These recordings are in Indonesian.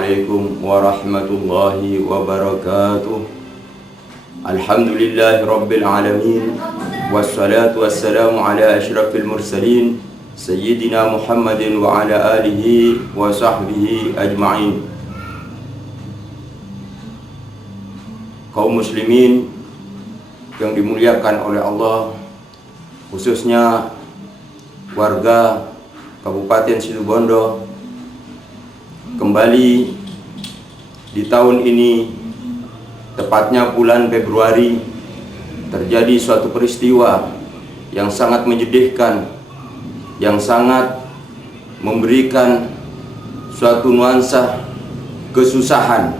Assalamualaikum warahmatullahi wabarakatuh. Alhamdulillahi rabbil alamin. Wassalatu wassalamu ala asyrafil mursalin Sayyidina Muhammadin wa ala alihi wa sahbihi ajma'in. Kaum muslimin yang dimuliakan oleh Allah, khususnya warga Kabupaten Situbondo, kembali di tahun ini, tepatnya bulan Februari, terjadi suatu peristiwa yang sangat menyedihkan, yang sangat memberikan suatu nuansa kesusahan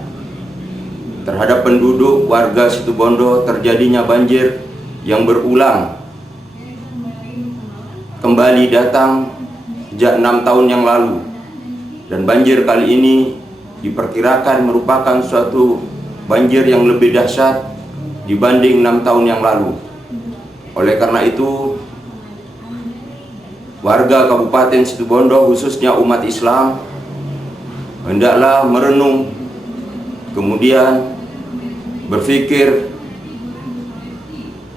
terhadap penduduk warga Situbondo. Terjadinya banjir yang berulang kembali datang sejak 6 tahun yang lalu. Dan banjir kali ini diperkirakan merupakan suatu banjir yang lebih dahsyat dibanding 6 tahun yang lalu. Oleh karena itu, warga Kabupaten Situbondo, khususnya umat Islam, hendaklah merenung, kemudian berpikir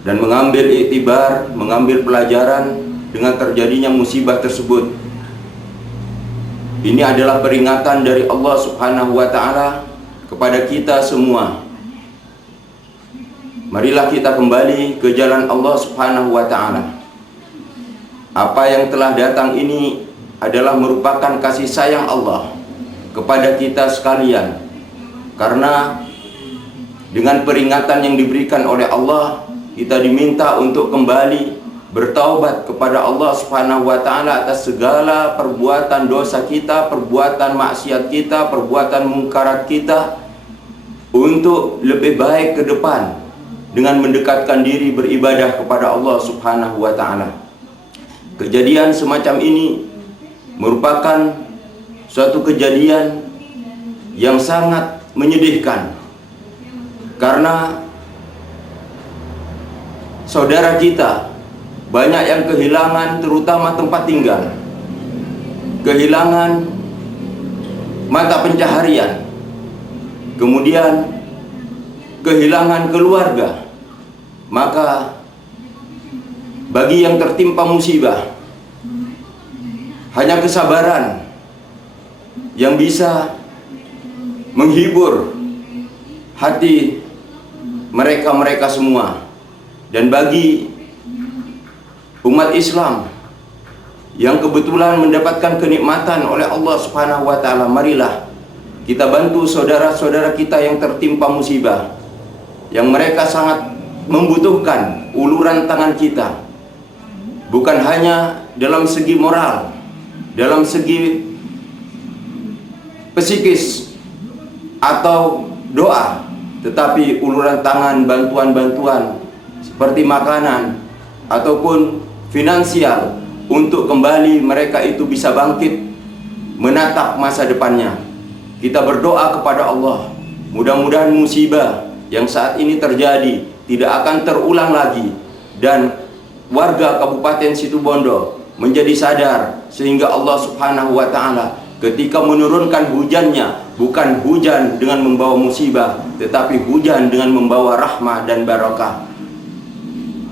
dan mengambil iktibar, mengambil pelajaran dengan terjadinya musibah tersebut. Ini adalah peringatan dari Allah Subhanahu wa Ta'ala kepada kita semua. Marilah kita kembali ke jalan Allah Subhanahu wa Ta'ala. Apa yang telah datang ini adalah merupakan kasih sayang Allah kepada kita sekalian. Karena dengan peringatan yang diberikan oleh Allah, kita diminta untuk kembali bertaubat kepada Allah Subhanahu wa Ta'ala atas segala perbuatan dosa kita, perbuatan maksiat kita, perbuatan mungkarat kita, untuk lebih baik ke depan dengan mendekatkan diri beribadah kepada Allah Subhanahu wa Ta'ala. Kejadian semacam ini merupakan suatu kejadian yang sangat menyedihkan, karena saudara kita banyak yang kehilangan terutama tempat tinggal, kehilangan mata pencaharian, kemudian kehilangan keluarga. Maka bagi yang tertimpa musibah, hanya kesabaran yang bisa menghibur hati mereka semua. Dan bagi umat Islam yang kebetulan mendapatkan kenikmatan oleh Allah Subhanahu wa Ta'ala, marilah kita bantu saudara-saudara kita yang tertimpa musibah, yang mereka sangat membutuhkan uluran tangan kita, bukan hanya dalam segi moral, dalam segi psikis atau doa, tetapi uluran tangan, bantuan-bantuan seperti makanan ataupun finansial, untuk kembali mereka itu bisa bangkit menatap masa depannya. Kita berdoa kepada Allah, mudah-mudahan musibah yang saat ini terjadi tidak akan terulang lagi, dan warga Kabupaten Situbondo menjadi sadar, sehingga Allah Subhanahu wa Ta'ala ketika menurunkan hujannya, bukan hujan dengan membawa musibah, tetapi hujan dengan membawa rahmah dan barakah.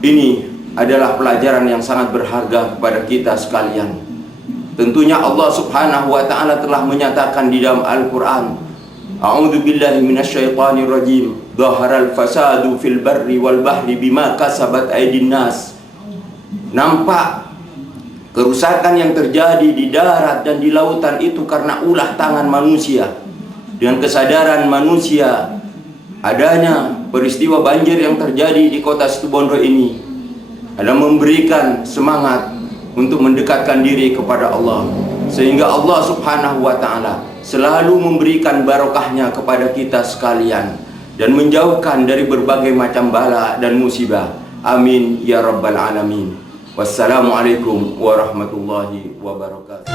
Ini adalah pelajaran yang sangat berharga kepada kita sekalian. Tentunya Allah Subhanahu wa Ta'ala telah menyatakan di dalam Al-Quran, A'udzu billahi minasyaitonir rajim, dhaharal fasadu fil barri wal bahri bima kasabat aydin nas. Nampak kerusakan yang terjadi di darat dan di lautan itu karena ulah tangan manusia. Dengan kesadaran manusia adanya peristiwa banjir yang terjadi di kota Situbondo ini, ada memberikan semangat untuk mendekatkan diri kepada Allah, sehingga Allah Subhanahu wa Ta'ala selalu memberikan barokahnya kepada kita sekalian dan menjauhkan dari berbagai macam bala dan musibah. Amin ya rabbal alamin. Wassalamualaikum warahmatullahi wabarakatuh.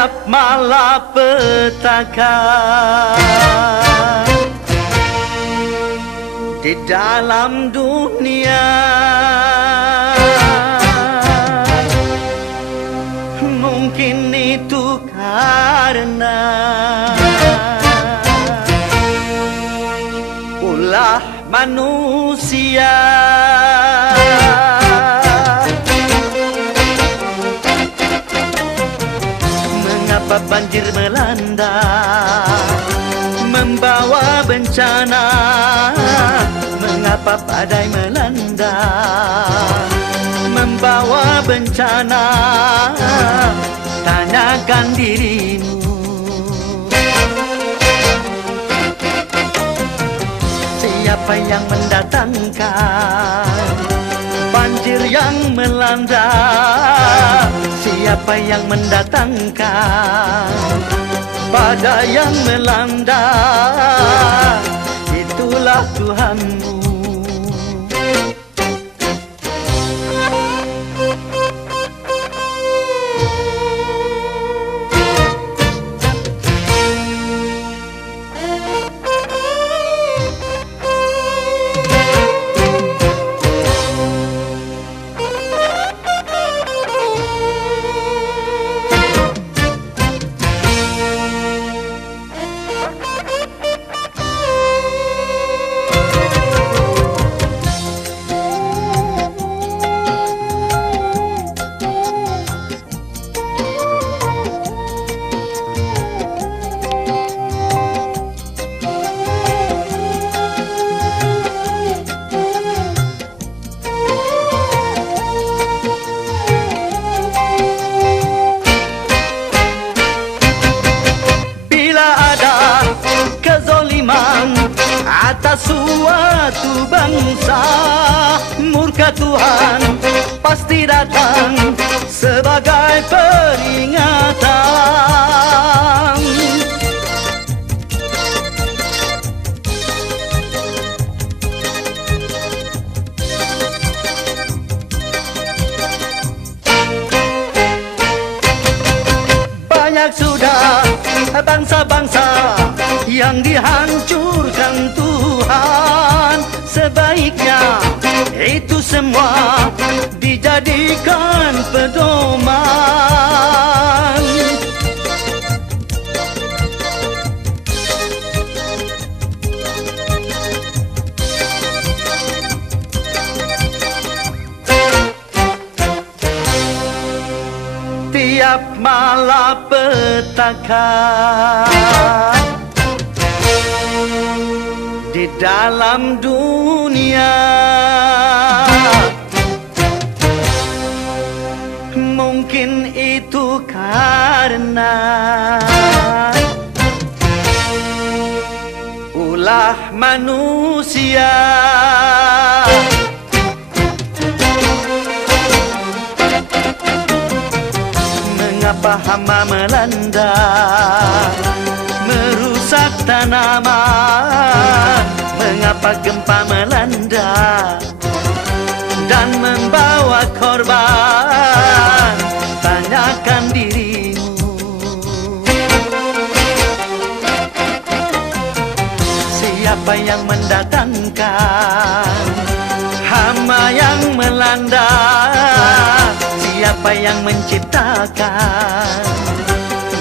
Tiap malapetaka di dalam dunia, mungkin itu karena ulah manusia. Mengapa banjir melanda, membawa bencana? Mengapa badai melanda, membawa bencana? Tanyakan dirimu. Siapa yang mendatangkan banjir yang melanda? Siapa yang mendatangkan badai yang melanda? Itulah Tuhanmu. Atas suatu bangsa, murka Tuhan pasti datang sebagai peringatan. Banyak sudah bangsa-bangsa yang dihancurkan Tuhan. Sebaiknya itu semua dijadikan pedoman. Tiap malapetaka di dalam dunia, mungkin itu karena ulah manusia. Mengapa hama melanda, merusak tanaman? Mengapa gempa melanda dan membawa korban? Tanyakan dirimu. Siapa yang mendatangkan hama yang melanda? Siapa yang menciptakan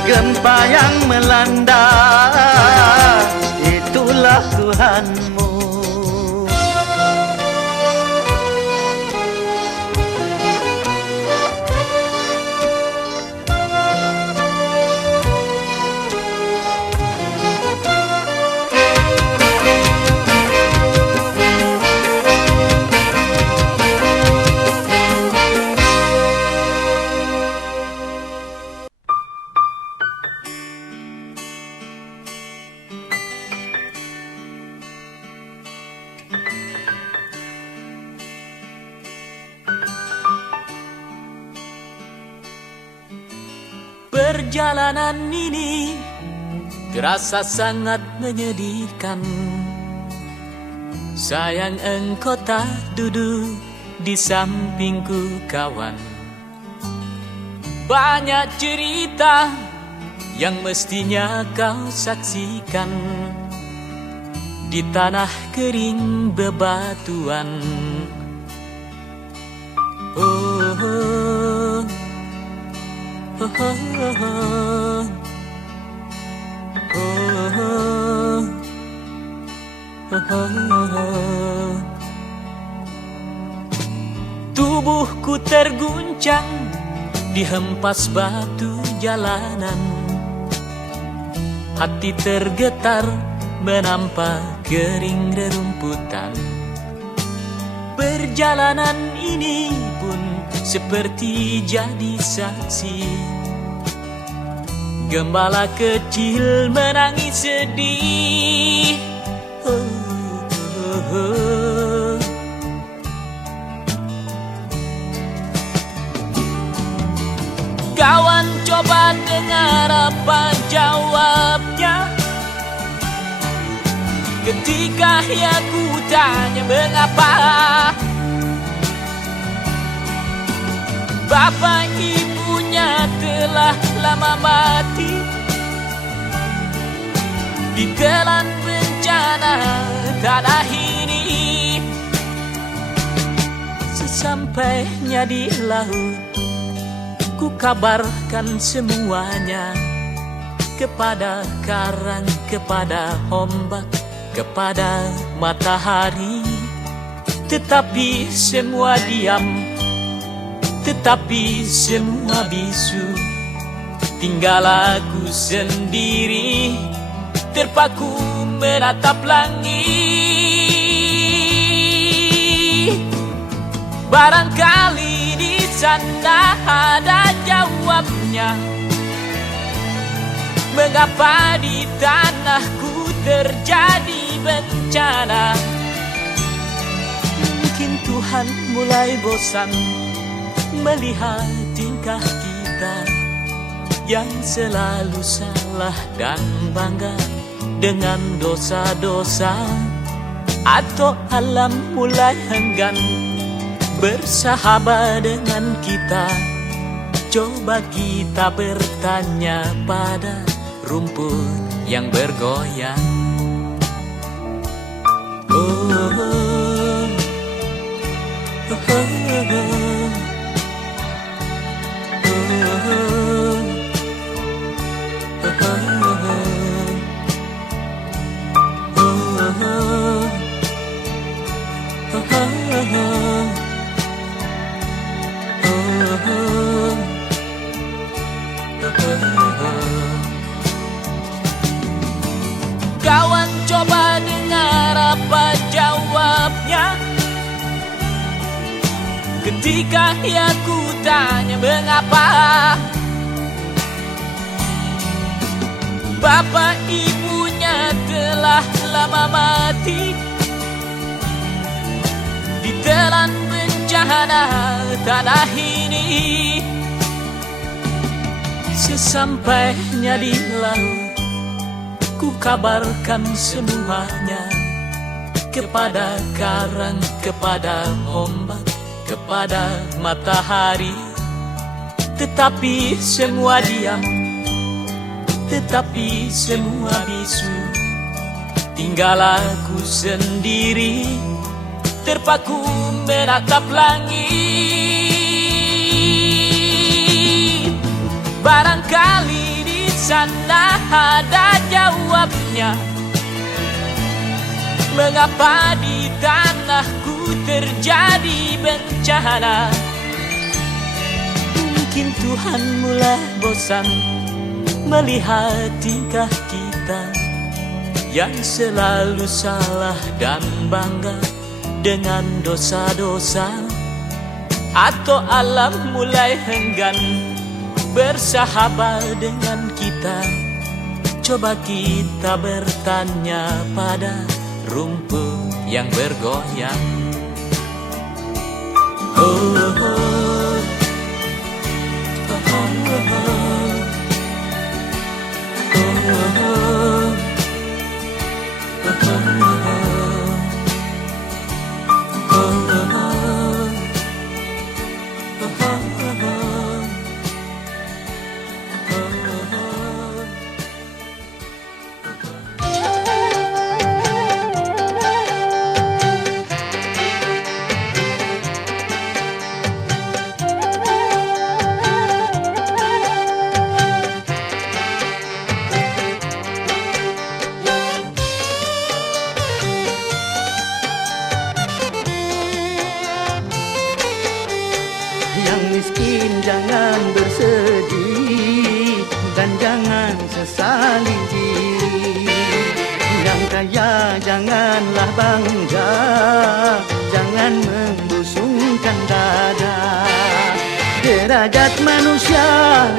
gempa yang melanda? Itulah Tuhanmu. Perjalanan ini terasa sangat menyedihkan. Sayang engkau tak duduk di sampingku kawan. Banyak cerita yang mestinya kau saksikan di tanah kering bebatuan. Oh, oh, oh, oh, oh, oh, oh, oh. Tubuhku terguncang dihempas batu jalanan. Hati tergetar menampak kering rerumputan. Perjalanan ini pun seperti jadi saksi. Gembala kecil menangis sedih. Oh, oh, oh. Kawan coba dengar apa jawabnya ketika aku tanya mengapa. Bapak ibunya telah lama mati ditelan bencana tanah ini. Sesampainya di laut, ku kabarkan semuanya kepada karang, kepada ombak, kepada matahari. Tetapi semua diam, tetapi semua bisu. Tinggal aku sendiri terpaku menatap langit. Barangkali di sana ada jawabnya, mengapa di tanahku terjadi bencana. Mungkin Tuhan mulai bosan melihat tingkah kita yang selalu salah dan bangga dengan dosa-dosa. Atau alam mulai enggan bersahabat dengan kita. Coba kita bertanya pada rumput yang bergoyang. Oh, oh, oh, oh, oh. Kawan coba dengar apa jawabnya ketika aku tanya mengapa. Bapak ibunya telah lama mati ditelan bencana tanah ini. Sesampainya di laut, ku kabarkan semuanya kepada karang, kepada ombak, kepada matahari. Tetapi semua diam, tetapi semua bisu. Tinggal aku sendiri terpaku menatap langit. Barangkali di sana ada jawabnya, mengapa di tanahku terjadi bencana. Mungkin Tuhan mulai bosan melihat tingkah kita yang selalu salah dan bangga dengan dosa-dosa. Atau alam mulai enggan bersahabat dengan kita. Coba kita bertanya pada rumput yang bergoyang. Oh, oh, oh, oh, oh, oh, oh, oh, oh. miskin jangan bersedih dan jangan sesali diri. Yang kaya janganlah bangga, jangan membusungkan dada. Derajat manusia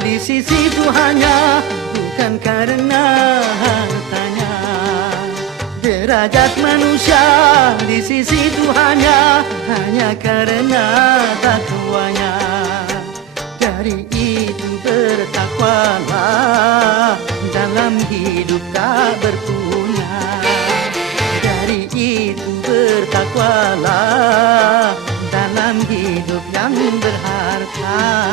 di sisi Tuhannya bukan karena hartanya. Derajat manusia di sisi Tuhannya hanya karena takwanya. Dari itu bertakwalah dalam hidup tak berpunya. Dari itu bertakwalah dalam hidup yang berharta.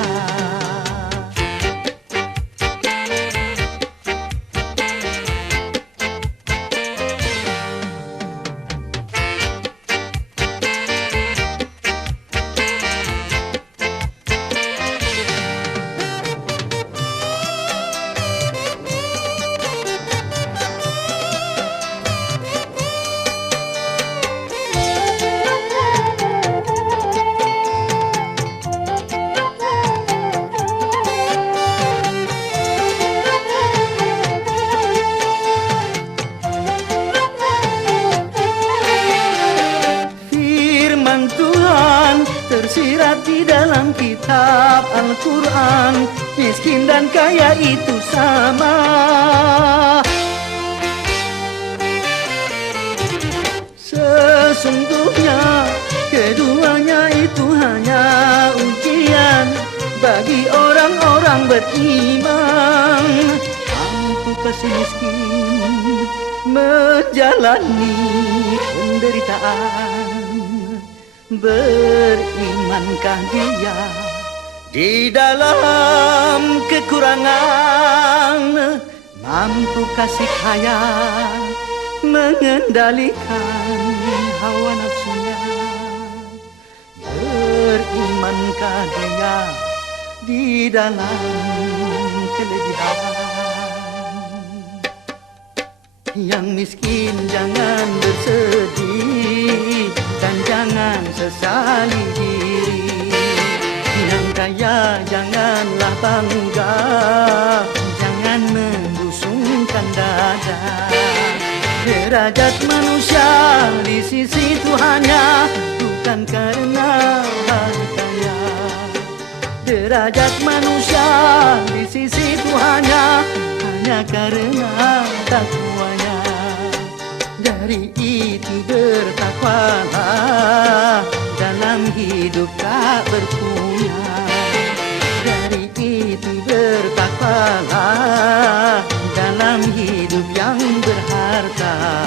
Tersirat di dalam kitab Al-Quran, miskin dan kaya itu sama. Sesungguhnya keduanya itu hanya ujian bagi orang-orang beriman. Mampu kasih miskin menjalani penderitaan. Berimankah dia di dalam kekurangan? Mampu kasih kaya mengendalikan hawa nafsunya. Berimankah dia di dalam kelebihan? Yang miskin jangan bersedih dan jangan sesali diri. Yang kaya janganlah bangga, jangan membusungkan dada. Derajat manusia di sisi Tuhannya bukan karena hartanya. Derajat manusia di sisi Tuhannya hanya karena takwanya. Dari itu bertakwalah dalam hidup tak berpunya. Dari itu bertakwalah dalam hidup yang berharta.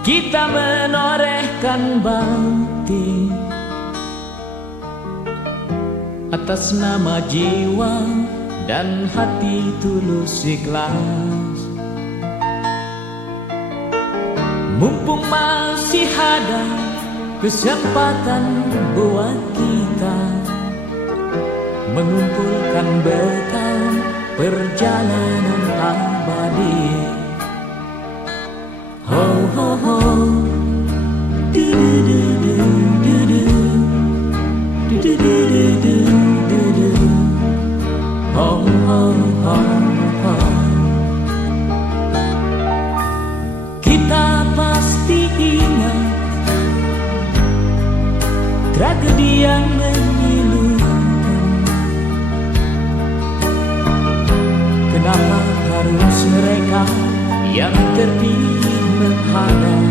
Kita menorehkan bakti atas nama jiwa dan hati tulus ikhlas. Mumpung masih ada kesempatan buat kita mengumpulkan bekal perjalanan abadi. Ho ho ho, du du du du du du du du du du du, ho ho ho ho. Kita pasti ingat tragedi yang menyilaukan. Kenapa harus mereka yang terpilih menghadap?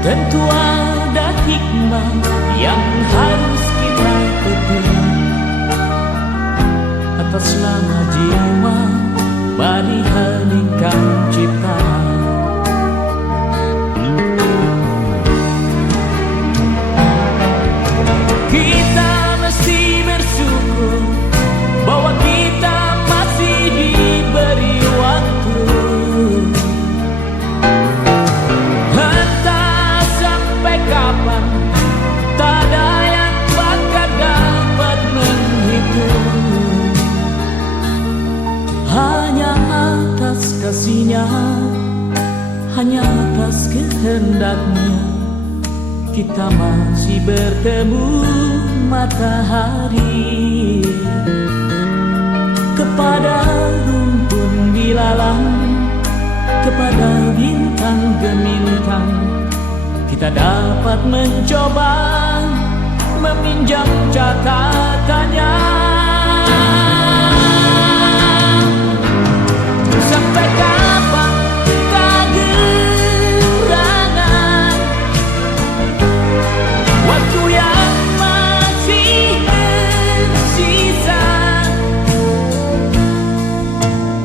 Tentu ada hikmah yang harus kita petik. Atas nama jiwa, mari heningkan cipta. hanya atas kehendaknya kita masih bertemu matahari. Kepada rumpun dilalang, kepada bintang gemintang, kita dapat mencoba meminjam catatannya. Sampai kapan kegerangan waktu yang masih tersisa?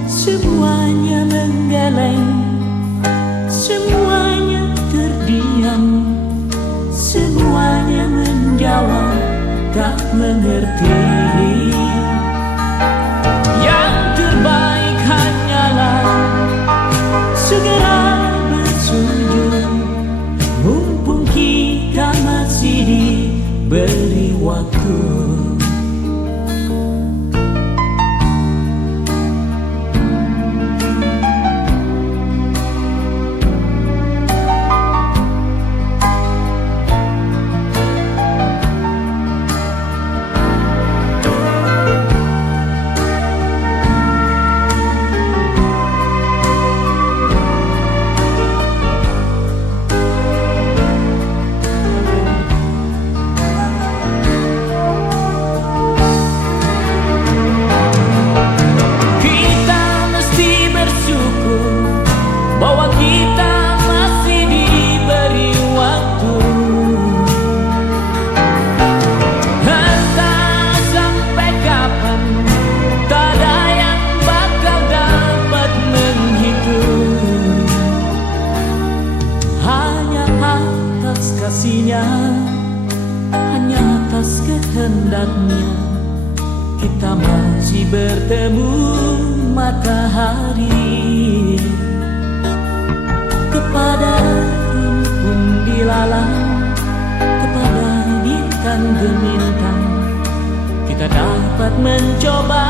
Semuanya menggeleng, semuanya terdiam, semuanya menjawab tak mengerti. Yang terbaik hanyalah segera bersujud, mumpung kita masih diberi waktu. Bahwa kita masih diberi waktu. Entah sampai kapan, tak ada yang bakal dapat menghitung. Hanya atas kasihnya, hanya atas kehendaknya, kita masih bertemu matahari. Kepada rumpun dilalang, kepada bintang gemintang, kita dapat mencoba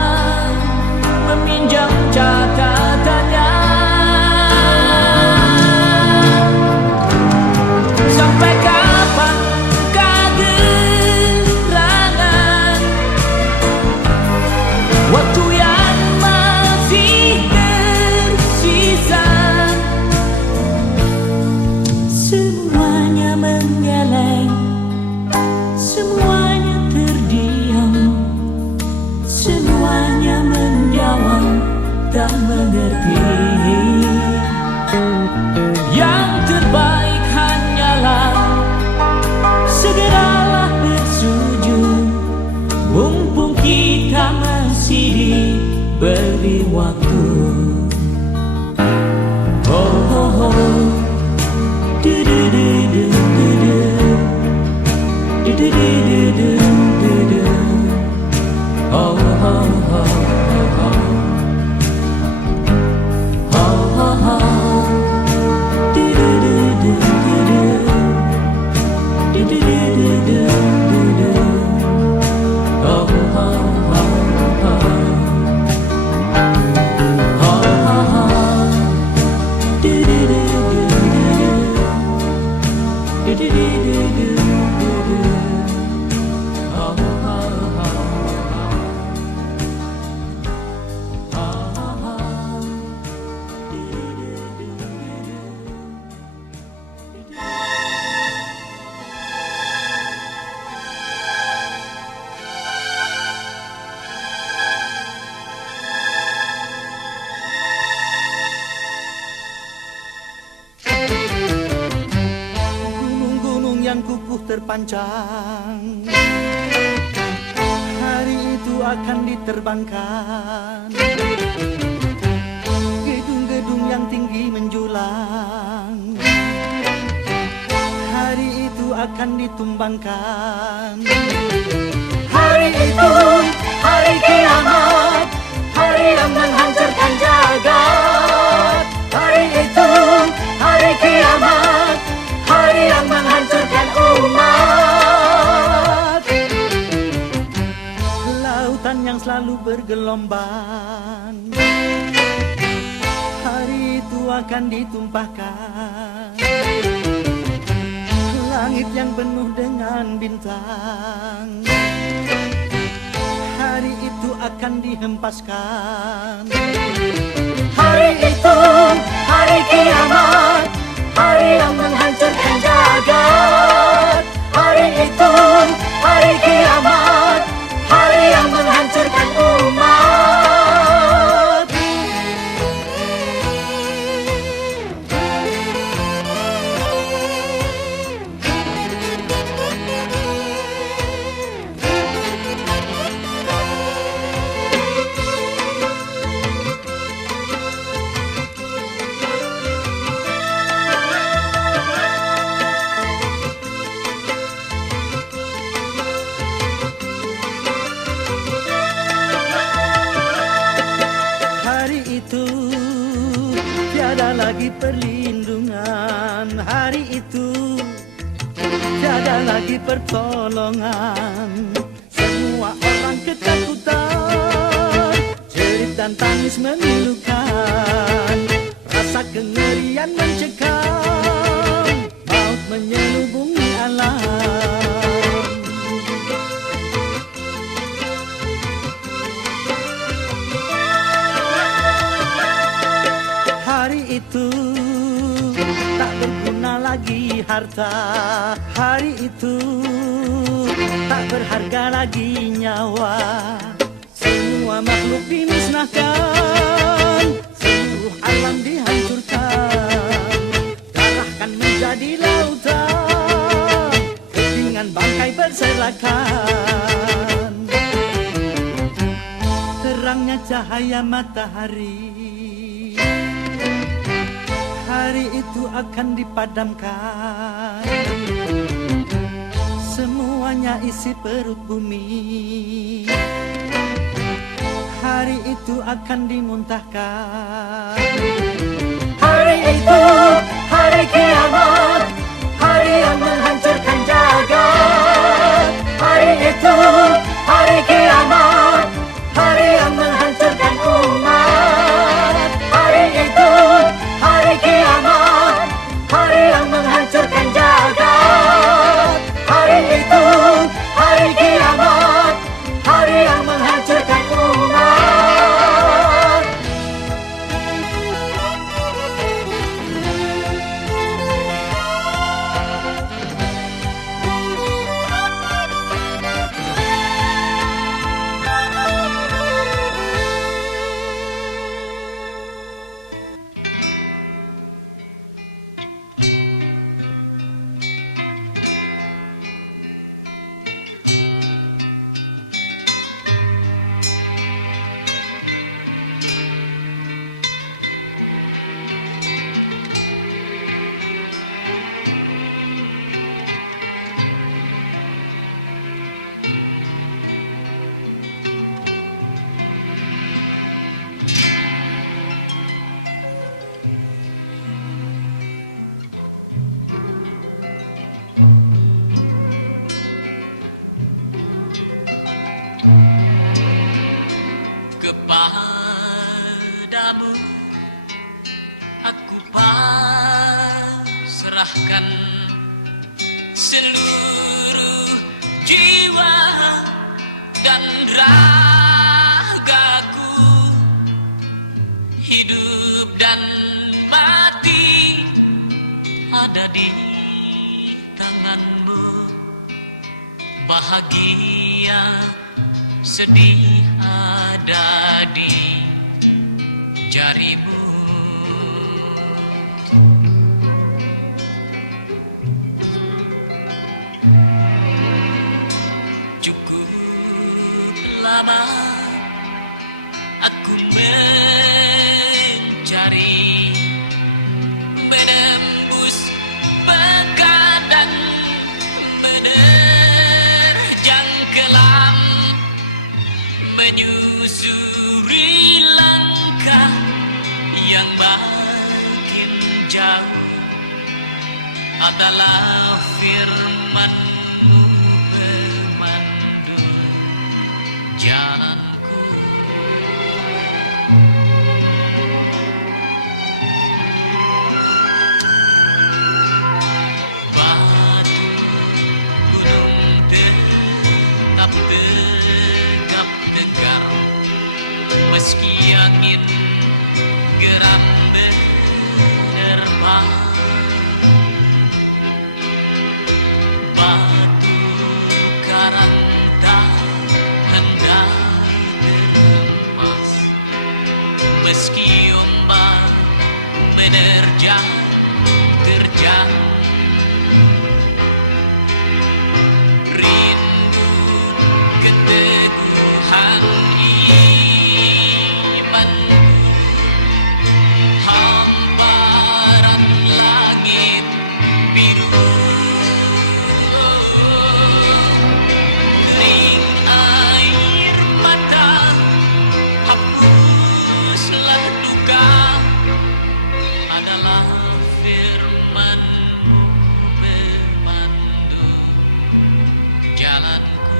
meminjam catatannya. Sampai kapan kegerangan waktu yang masih tersisa? Semuanya menggeleng, semuanya terdiam, semuanya menjawab tak mengerti. Yang terbaik hanyalah segeralah bersujud, mumpung kita masih diberi waktu. Oh, oh, oh. Terpancang, hari itu akan diterbangkan. Gedung-gedung yang tinggi menjulang, hari itu akan ditumbangkan. Hari itu, hari kiamat, hari yang menghancurkan jagat. Hari itu, hari kiamat, hari yang menghancurkan umat. Lautan yang selalu bergelombang, hari itu akan ditumpahkan. Langit yang penuh dengan bintang, hari itu akan dihempaskan. Hari itu, hari kiamat, hari yang menghancurkan jagat. Hari itu, hari kiamat, hari yang menghancurkan umat. Tiada lagi perlindungan, hari itu tiada lagi pertolongan. Semua orang ketakutan, jerit dan tangis memilukan, rasa kengerian mencekam, maut menyelubungi alam. Hari itu tak berguna lagi harta, hari itu tak berharga lagi nyawa. Semua makhluk dimusnahkan, seluruh alam dihancurkan, darah kan menjadi lautan, kepingan bangkai berserakan. Terangnya cahaya matahari, hari itu akan dipadamkan. Semuanya isi perut bumi, hari itu akan dimuntahkan. Hari itu, hari kiamat, hari yang menghancurkan jagat. Hari itu, hari kiamat, hari yang menghancurkan umat. Hari itu, hari kiamat, hari yang menghancurkan jagat. Hari itu, hari kiamat, hari yang menghancurkan umat. Kepadamu aku pasrahkan seluruh jiwa dan ragaku, hidup dan mati ada di tanganmu, bahagia sedih ada di jarimu. Cukup lama aku mencari, menembus begadang, menerjang kelam, menyusuri langkah yang makin jauh. Adalah firman-Mu pemandu jalanku. menerjang terjang rindu keteguhan imanku, hamparan langit biru, kering air mata, hapuslah duka, adalah firman-Mu memandu jalanku.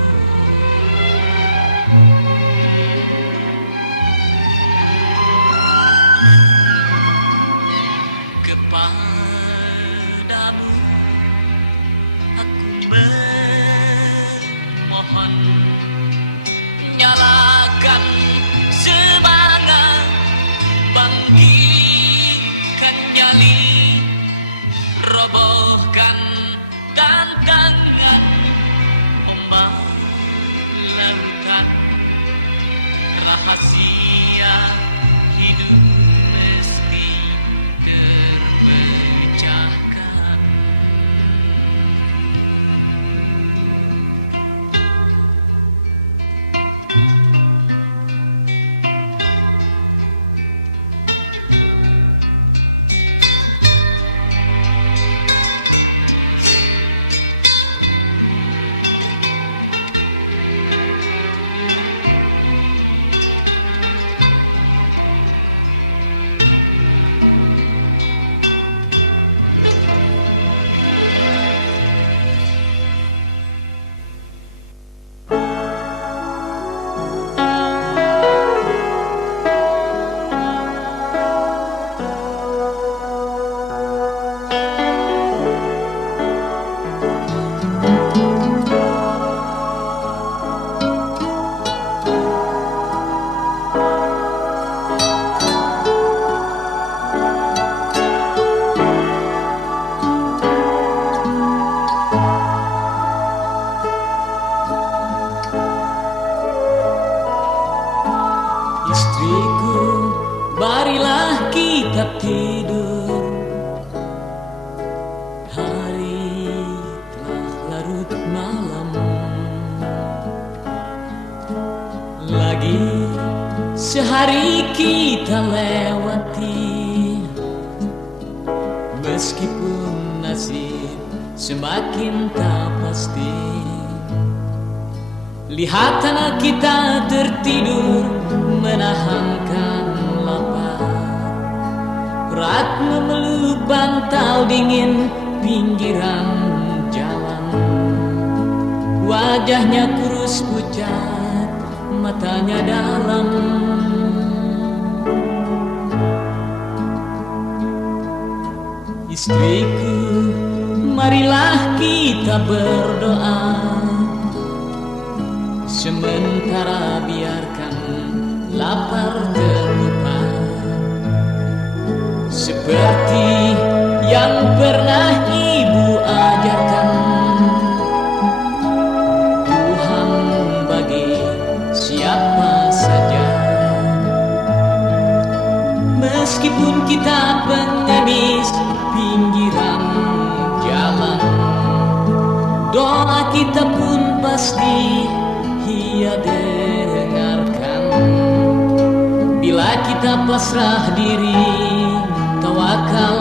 Kepadamu aku memohon, nyalakan semangat, bangkitkan nyali, robohkan tantangan, ombak lautan, rahasia hidup mesti terpecahkan. Istriku, marilah kita tidur. Hari telah larut malam, lagi sehari kita lewati. Meskipun nasib semakin tak pasti, lihat anak kita tertidur menahankan lapar. Erat memeluk bantal dingin pinggiran jalan. Wajahnya kurus pucat, matanya dalam. Istriku, marilah kita berdoa, sementara biarkan lapar terlupa. Seperti yang pernah ibu ajarkan, Tuhan bagi siapa saja. Meskipun kita pengemis pinggiran jalan, doa kita pun pasti Ia dengarkan. Bila kita pasrah diri, tawakal,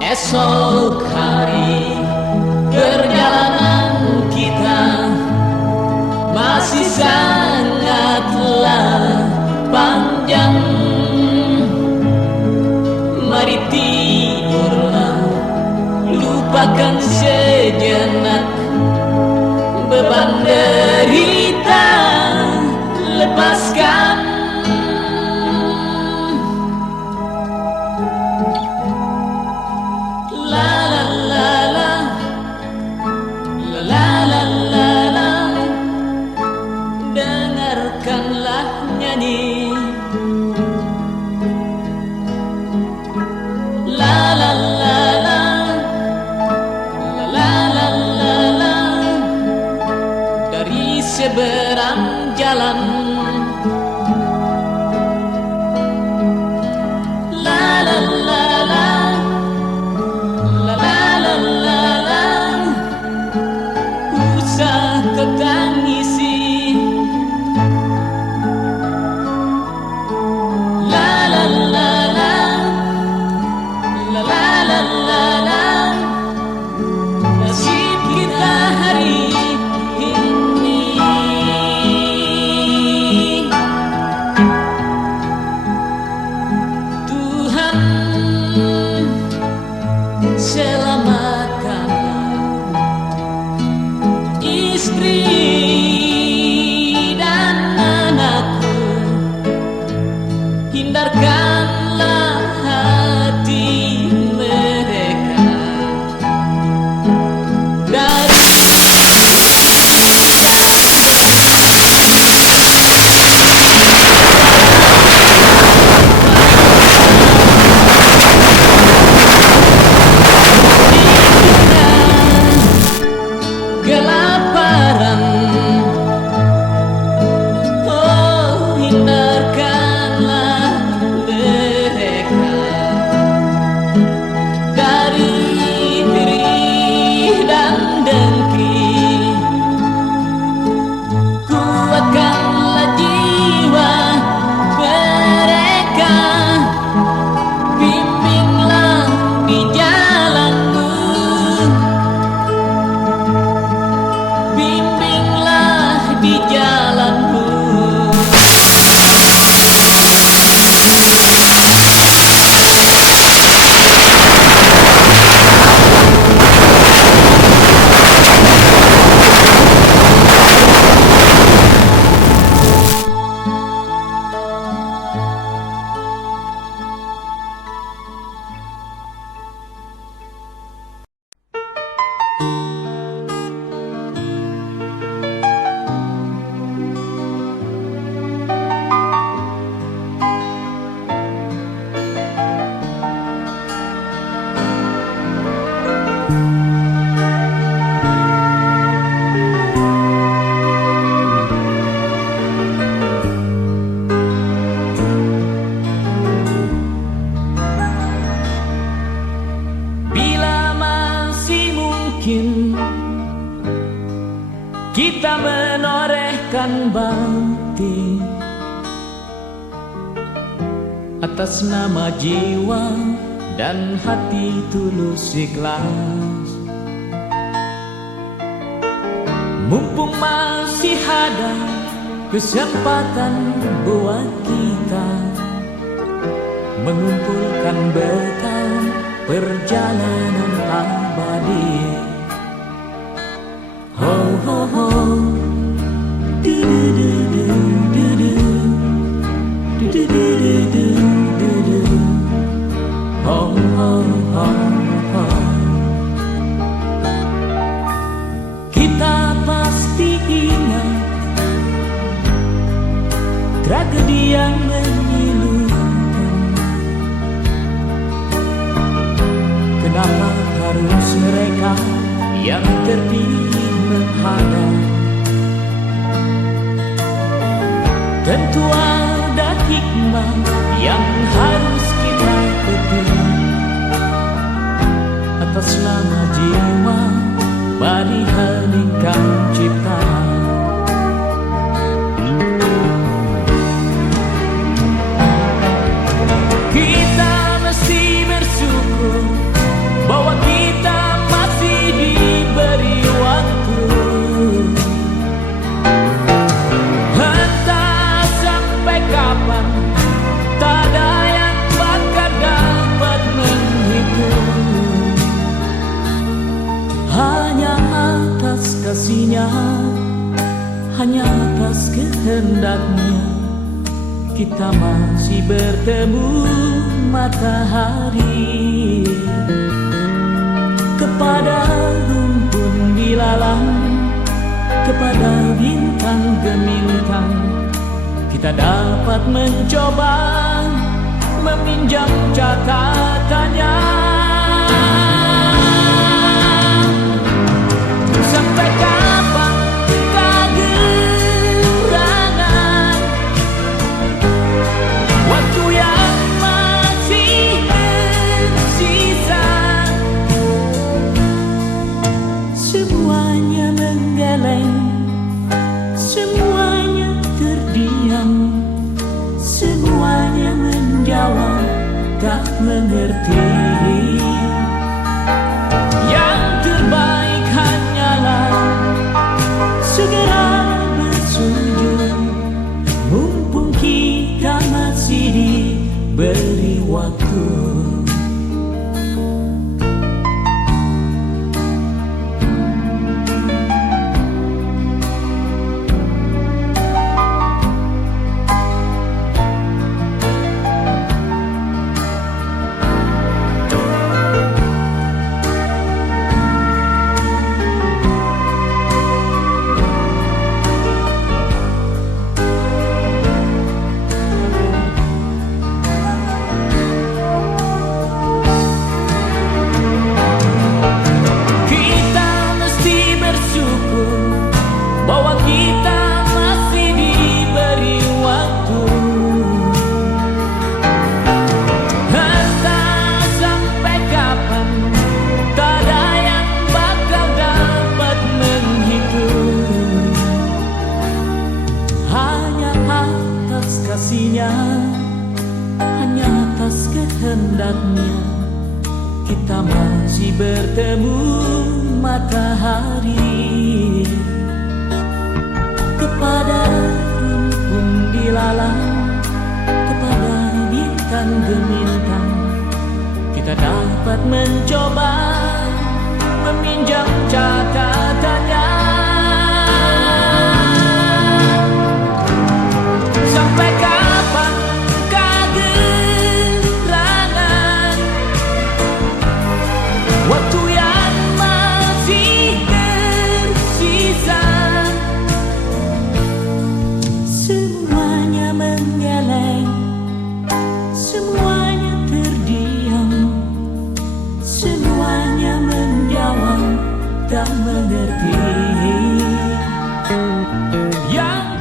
esok hari perjalanan kita masih sangatlah panjang. Mari tidurlah, lupakan sejenak beban derita, lepaskan hindarkanlah hati mereka dari kelaparan. Oh, hindarkanlah mereka dari iri dan dengki. Kuatkanlah jiwa mereka, bimbinglah di jalanmu, bimbinglah di jalanmu. Bila masih mungkin kita menorehkan bakti atas nama jiwa dan hati tulus ikhlas, mumpung masih ada kesempatan buat kita mengumpulkan bekal perjalanan abadi. Ho ho ho, du du du du du du du du du du du du. Ho ho ho ho. Kita pasti ingat tragedi yang memilukan. Kenapa harus mereka yang terpilih menghadap? Tentu ada hikmah yang harus kita petik atas nama jiwa bani hening cipta. Kita mesti bersyukur bahwa kita masih diberi waktu. Entah sampai kapan, tak ada yang bakal dapat menghitung. Hanya atas kasih-Nya, hanya atas kehendaknya, kita masih bertemu matahari. Kepada rumpun dilalang, kepada bintang gemintang, kita dapat mencoba meminjam catatannya. Sampai kapan kegerangan waktu yang masih tersisa? Semuanya menggeleng, semuanya terdiam, semuanya menjawab tak mengerti. Yang terbaik hanyalah segera bersujud, mumpung kita masih diberi waktu. hanya atas kehendaknya kita masih bertemu matahari. Kepada rumpun dilalang, kepada bintang gemintang, kita dapat mencoba meminjam catatannya. Sampai kapan kegerangan waktu yang masih tersisa? Semuanya menggeleng, semuanya terdiam, semuanya menjawab tak mengerti. Yang